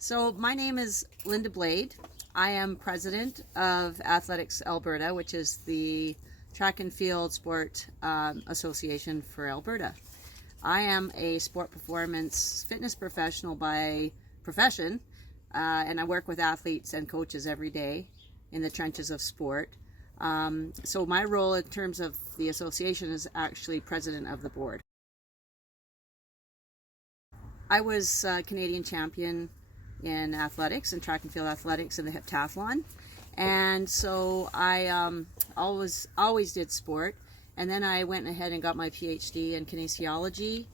So my name is Linda Blade. I am president of Athletics Alberta, which is the track and field sport association for Alberta. I am a sport performance fitness professional by profession, and I work with athletes and coaches every day in the trenches of sport. So my role in terms of the association is actually president of the board. I was Canadian champion in athletics and track and field athletics and the heptathlon, and so I always did sport. And then I went ahead and got my PhD in kinesiology,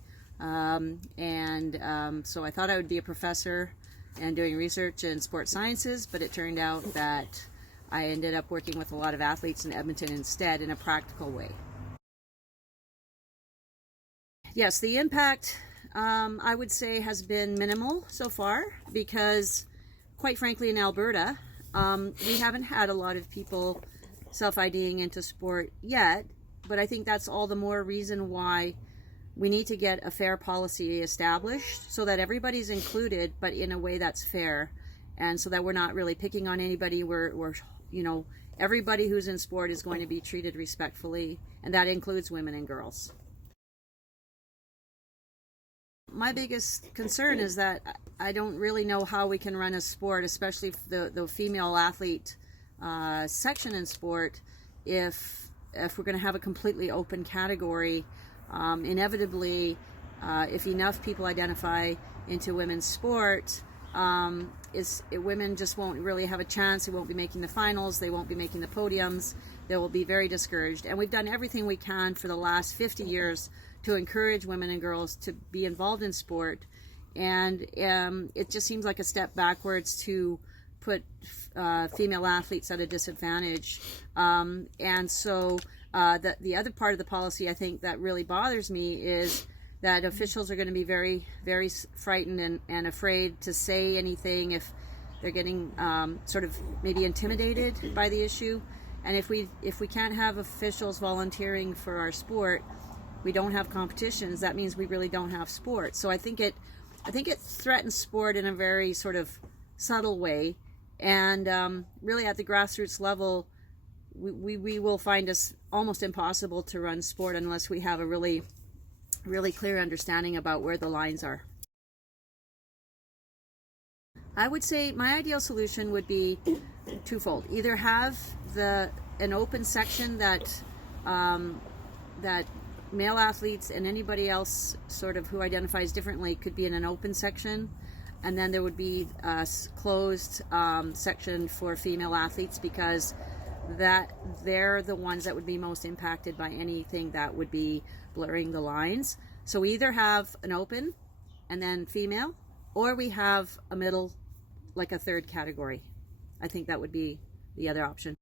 so I thought I would be a professor and doing research in sports sciences, but it turned out that I ended up working with a lot of athletes in Edmonton instead in a practical way. Yes, the impact I would say has been minimal so far because, quite frankly, in Alberta, we haven't had a lot of people self-IDing into sport yet, but I think that's all the more reason why we need to get a fair policy established so that everybody's included, but in a way that's fair, and so that we're not really picking on anybody. We're everybody who's in sport is going to be treated respectfully, and that includes women and girls. My biggest concern is that I don't really know how we can run a sport, especially the female athlete section in sport, if we're going to have a completely open category. Inevitably, if enough people identify into women's sport, women just won't really have a chance. They won't be making the finals. They won't be making the podiums. They will be very discouraged. And we've done everything we can for the last 50 years to encourage women and girls to be involved in sport. And it just seems like a step backwards to put female athletes at a disadvantage. And so the other part of the policy I think that really bothers me is that officials are going to be very, very frightened and afraid to say anything if they're getting sort of maybe intimidated by the issue. And if we can't have officials volunteering for our sport, we don't have competitions. That means we really don't have sport. So I think it threatens sport in a very sort of subtle way, and really at the grassroots level, we will find us almost impossible to run sport unless we have a really clear understanding about where the lines are. I would say my ideal solution would be twofold. Either have an open section that male athletes and anybody else sort of who identifies differently could be in an open section, and then there would be a closed section for female athletes, because that they're the ones that would be most impacted by anything that would be blurring the lines. So we either have an open and then female, or we have a middle, like a third category. I think that would be the other option.